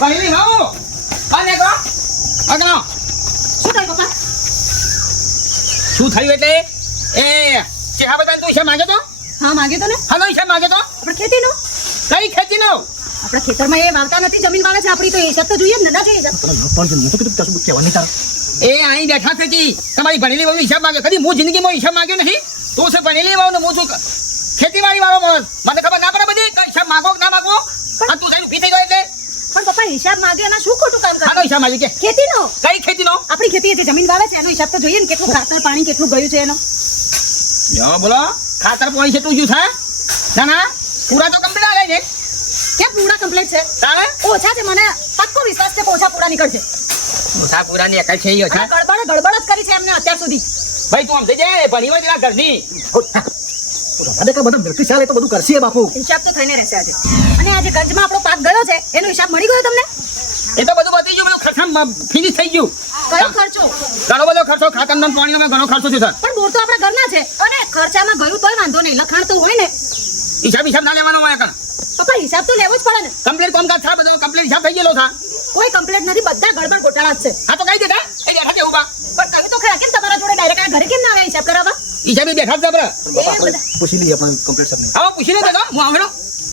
ભણી હો અને કો આગળ શું થયું પપ્પા? શું થયું એટલે એ કે આ બધા તું હિસાબ માંગે તો હા માગ્યો તો ને. હાનો હિસાબ માંગે તો આપણે ખેતીનો કઈ ખેતીનો આપણા ખેતરમાં એ વાવતા નથી, જમીન વાવે છે આપણી, તો એ હિસાબ તો જોઈએ ને, ના જોઈએ હિસાબ? એ અહીં બેઠા છે કે તમારી ભણેલી વાળો હિસાબ માંગે. કદી હું જિંદગીમાં હિસાબ માંગ્યો નહીં. તું છે ભણેલી વાળો ને હું છું ખેતીવાડી વાળો માણસ. મને ખબર ના પડે બધી કે હિસાબ માંગો કે ના માંગો. આ તું જઈને ઊભી થઈ ગયો એટલે પણ પપ્પા હિસાબ માગ્યો એના શું ખોટું કામ આનો કરે? હિસાબ માંગે કે ખેતીનો, કઈ ખેતીનો આપણી ખેતી જે જમીન વાવે છે એનો હિસાબ તો જોઈએ ને, કેટલું ખાતર પાણી કેટલું ગયું છે એનો. જો બોલો ખાતર પાણી કેટલું જ્યું છે? ના ના પૂરા તો કમ્પ્લીટ આવે છે. કેમ પૂરા કમ્પ્લીટ છે? તારે ઓછા છે, મને પાક્કો વિશ્વાસ છે કે ઓછા પૂરા નીકળશે. ઓછા પૂરા ની એકાઈ છે ઈ ઓછા. અને ગડબડ જ કરી છે એમને અત્યાર સુધી. ભાઈ તું આમ થઈ જાય ભણી હોય તેના ઘરની બધું કરશે બાપુ. હિસાબ તો થઈને રહેશે આજે. અને આજે ગંજમાં આપણો પાક ગયો છે એનો હિસાબ મળી ગયો તમને? એ તો બધું બધી ગયું, બધું ખર્ચા ફિનિશ થઈ ગયું. કયો ખર્ચો? ઘણો બધો ખર્ચો ખાતરના પાણીનો ઘણો ખર્ચો છે સર. પણ બોર તો આપણા ઘરના છે અને ખર્ચામાં ગયું તોય વાંધો નહીં, લખાણ તો હોય ને. હિસાબ ના લેવાનો હોય કણ પપ્પા હિસાબ તો લેવો જ પડે ને. કમ્પ્લીટ કામકાજ થાય બધો કમ્પ્લીટ હિસાબ થઈ ગયેલો છે. કોઈ કમ્પ્લેટ નથી, બધા ગડબડ ગોટાળા જ છે. હા તો કઈ દેતા એ બેઠા છે ઉભા પણ કહ્યું તો ખરા, કેમ તમારા જોડે ડાયરેક્ટ આ ઘરે કેમ ના આવ્યા હિસાબ કરાવવા? હિસાબે બેઠા જ છે આપણે. એ બધા પૂછી લઈએ આપણે કમ્પ્લીટ સબને. આવો પૂછી લે તો હું આવડો